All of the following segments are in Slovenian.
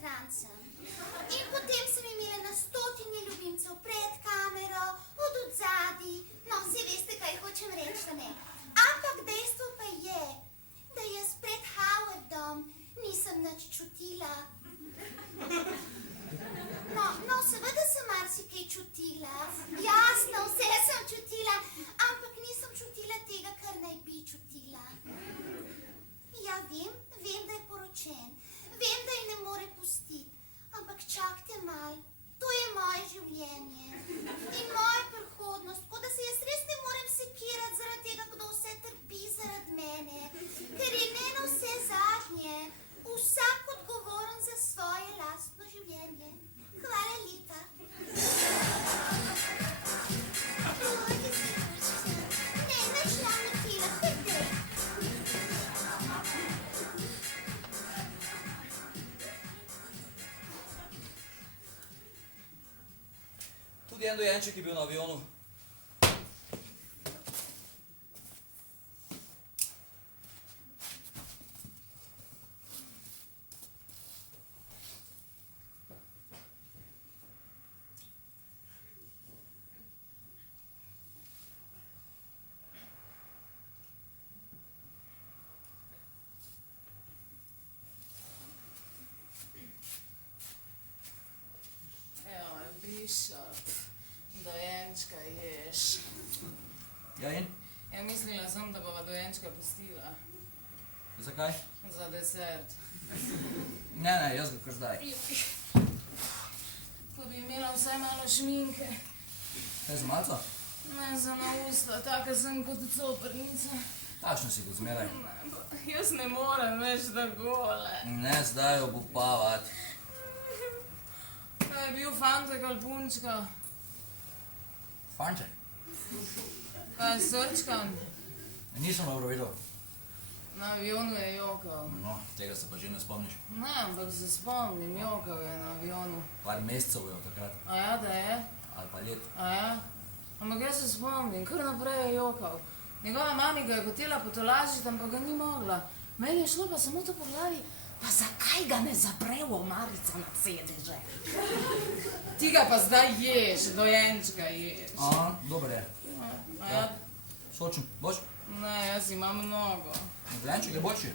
bratrancem. In potem sem imela na stotine ljubimcev pred kamero, od odzadi, no, vsi veste, kaj hočem reči, ne. Ampak dejstvo pa je, da jaz pred Howardom nisem nič čutila. No, seveda sem marsikaj čutila, jasno, vse sem čutila, ampak nisem čutila tega, kar naj bi čutila. Ja, vem, da je poročen, vem, da ji ne more pustiti, ampak čakajte mal, to je moje življenje in moja prihodnost, tako da se jaz res ne morem sekirati zaradi tega, kdo vse trpi zaradi mene, ker je ne na vse zadnje vsak odgovoren za svoje lastno življenje. Hvala lepa. Ne, nič nam ne tila, pridej. Tudi en dojenček je bil na avionu. Dojenčka ješ. Ja, in? Ja, mislila sem, da bova dojenčka pustila. Zakaj? Za desert. Ne, jaz ga kar zdaj. Pa bi imela vsaj malo šminke. Kaj za malco? Ne, za na usta, taka sem kot coprnica. Tačno si kot zmeraj. Jaz ne morem več da gole. Ne, zdaj jo bo pavat. Kaj je bil fantek ali punčka? Fanček? Kaj je srčkan? Nisem dobro videl. Na avionu je jokal. No, tega se pa že ne spomniš. Ne, ampak se spomnim, jokal je na avionu. Par mesecev je takrat. A ja, da je? Ali pa let. A ja? Ampak jaz se spomnim, kar naprej je jokal. Njegova mami ga je hotela potolažiti, ampak ga ni mogla. Meni je šlo pa samo to po glavi, pa zakaj ga ne zapre v omarico na sedeže? Ti ga pa zdaj ješ, dojenčka ješ. Aha, dober je. A ja? Sočen, boš? Ne, jaz imam mnogo. Dojenček je boljši.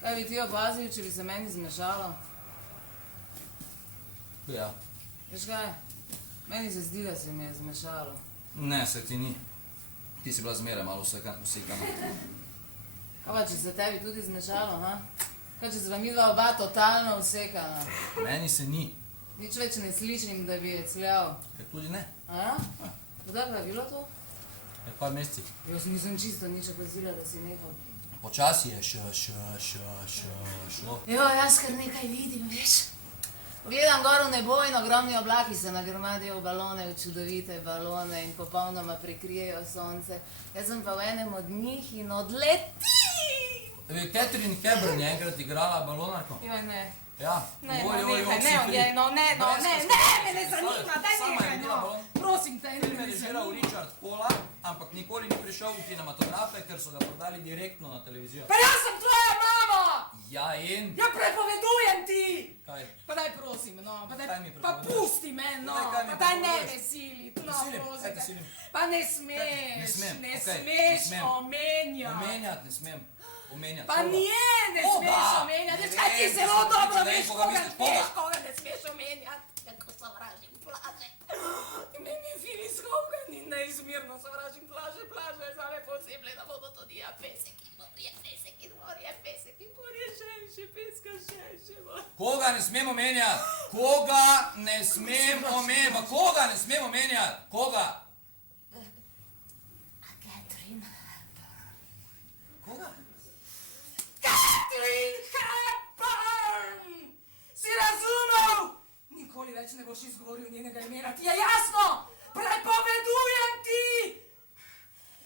Kaj bi ti opazil, če bi se meni zmešalo? Ja. Veš kaj? Meni se zdi, da se mi je zmešalo. Ne, se ti ni. Ti si bila zmeraj malo usekana. Kaj pa, če se tebi tudi zmešalo, ha? Kaj, če se vam midva oba totalno usekana? Meni se ni. Nič več ne slišim, da bi je cljal. Ker tudi ne. A ja? Kdaj pa je bilo to? Je par meseci. Jaz nisem čisto nič opazila, da si nehal. Počasi je šlo. Jo, jaz kar nekaj vidim, veš. Pogledam gor v nebo in ogromni oblaki se nagrmadijo v balone, v čudovite balone in popolnoma prekrijejo sonce. Jaz sem pa v enem od njih in odletim! Catherine Hepburn je enkrat igrala balonarko. Joj, ne. Ja. Ne, no, nehaj, ne, me ne zanima, daj nehaj, no. Prosim te, ne Film je me režiral zanima. Richard Pola, ampak nikoli ni prišel v kinematografe, ker so ga prodali direktno na televizijo. Pa jaz sem tvoja mama! Ja, in? Ja, prepovedujem ti! Kaj? Pa daj prosim, no, pa Kaj mi pa prepoveduješ? pusti me, no, Kaj mi pa daj ne prepoveduješ? me siliti, no, Silim, kaj prosim te te. silim? Pa ne Ne smeš, smem, ne okej, smeš ne smem. omenjati. Omenjati ne smem. Omenjati. Pa nje ne Koga? smeš omenjati, Ne veš kaj ti vem, zelo mislim, dobro ne vem, veš, koga koga misliš, veš, koga? koga ne smeš omenjati. Kako sovražim plaže. Meni je Filis Hogan in neizmerno sovražim plaže, plaže je zame posebljena monotonija, pesek in morje, pesek in morje, pesek in morje, še peska, še morje. Koga ne smem omenjati? Koga ne smem omenjati? Koga ne smem omenjati? Koga? Catherine. Koga? Catherine Hepburn! Si razumel? Nikoli več ne boš izgovoril njenega imena, ti je jasno? Prepovedujem ti!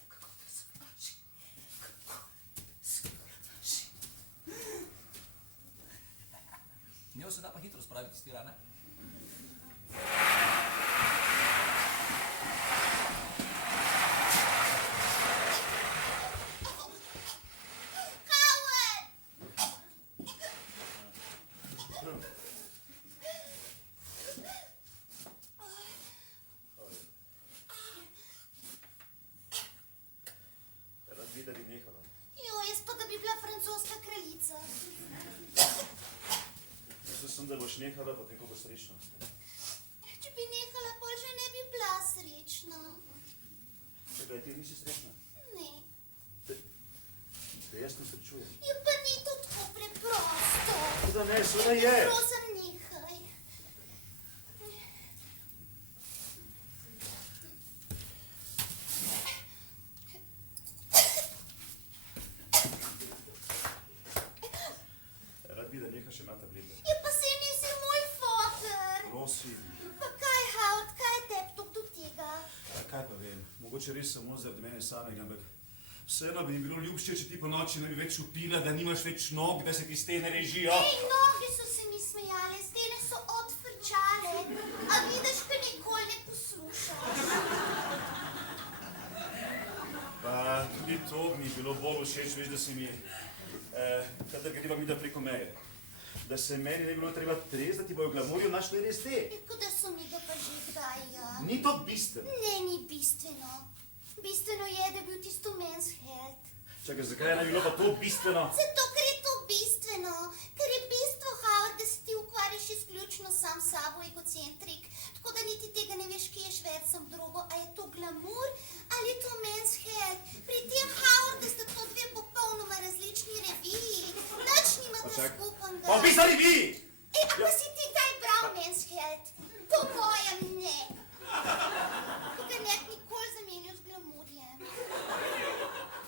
Kako te sovraži? Kako te sovraži? Njo se da pa hitro spraviti s tira, ne? Howard! boš nehala, potem ko boš srečna? Če bi nehala, pol že ne bi bila srečna. Čakaj, ti nisi srečna? Ne. Te jaz ne srečujem. Ja, pa ni to tako preprosto. Da ne, seveda je. Prosim, nehaj. Rad bi, da nehaš še imati tablete. Ja, pa se nisi moj foter. Prosim. Pa kaj, Howard, kaj je tebi tok do tega? Kaj pa vem, mogoče res samo zaradi mene samega, ampak vseeno bi mi bilo ljubše, če ti po noči ne bi več upila, da nimaš več nog, da se ti stene režijo. Ej, noge so se mi smejale, stene so odfrčale. A vidiš, ko nikoli ne poslušaš. Pa tudi to mi je bilo bolj všeč, veš, da si mi, kadar greva midva preko meje. Da se meni ne bi bilo treba trezati, bojo glamurjo našli res te. Kot da so mi ga pa že kdaj, ja. Ni to bistveno. Ne, ni bistveno. Bistveno je, da je bil tisto men's health. Čakaj, zakaj ne bi bilo pa to bistveno? Zato, ker je to bistveno. Ker je bistvo, Howard, da se ti ukvarjaš izključno sam s sabo, egocentrik. Tako da niti tega ne veš, kje je švercam drogo. A je to glamour ali je to men's health? Pri tem, Howard, da sta to dve popolnoma različni reviji. Nič nimata skupnega. Pa v bistvu vi! Ej, a pa si ti kdaj bral men's health? Po mojem ne. Ki ga nek nikoli zamenil z glamourjem.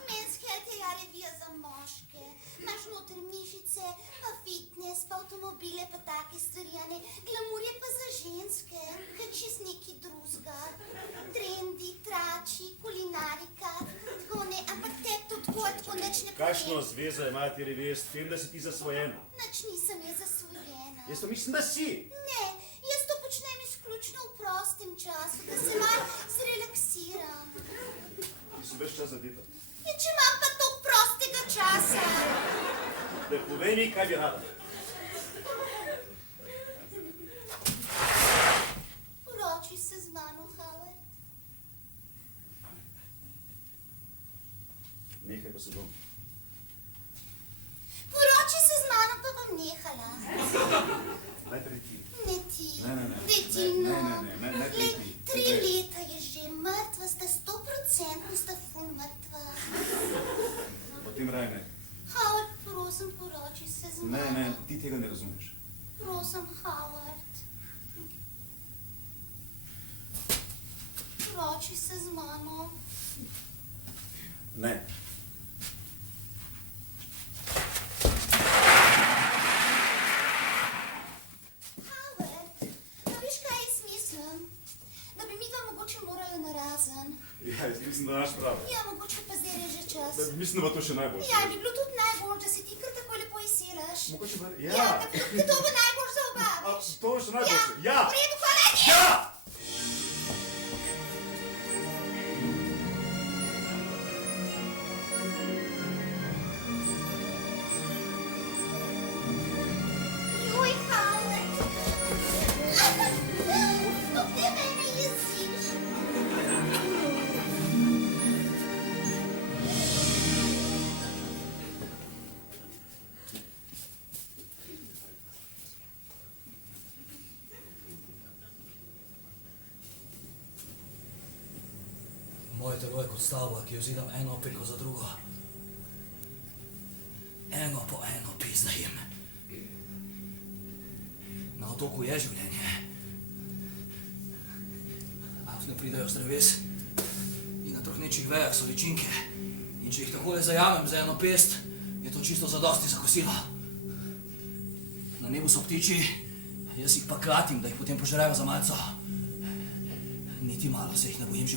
Men's health je ja revija za moške. Imaš noter mišice, pa fitness, pa avtomobile, pa take stvari, a ne. Glamour je pa za ženske, kaj čist neki druzga. Trendi, trači, kulinarika, tako ne, ampak te to tako nič ne Kakšno zvezo imajo te revije s tem, da si ti zasvojena? Nič nisem jaz zasvojena. Jaz to mislim, da si. Ne, jaz to počnem izključno v prostem času, da se malo zrelaksiram. Ti si ves čas zadeta. Ja, če imam pa toliko prostega časa. Da povej mi, kaj bi rada. Poroči se z mano, Howard. Nehaj pa se bom. Poroči se z mano, pa bom nehala. Najprej ti. Ne ti. Ne. Ne ti, no. Ne, Glej, ti. 3 leta je že mrtva, sta 100%, sta ful mrtva. Potem raj ne. Howard, prosim, poroči se z mano. Ne, ti tega ne razumeš. Prosim, Howard. Poroči se z mano. Ne. Howard, a veš, kaj jaz mislim? Da bi midva mogoče morala narazen. Ja, jaz mislim, da naš prav. Ja, mogoče pa zdaj je že čas. Mislim, da bo to še najboljše. Ja, bi bilo tudi najbolj, da se ti kar tako lepo izselaš. Mogoče pa... Ja, to bo najbolj za oba, veš? To bo še najboljše. Ja! V redu, hvala ti! Ja! Joj, Howard! Kako te mene jeziš? Moje telo je kot stavba, ki jo zidam eno preko za drugo. Eno po eno pizda jim. Na otoku je življenje. Afne pridajo z dreves in na trohnečih vejah so ličinke. In če jih takole zajamem za eno pest, je to čisto zadosti za kosilo. Na nebu so ptiči, jaz jih pa kratim, da jih potem požrejo za malco. Niti malo se jih ne bojim živali.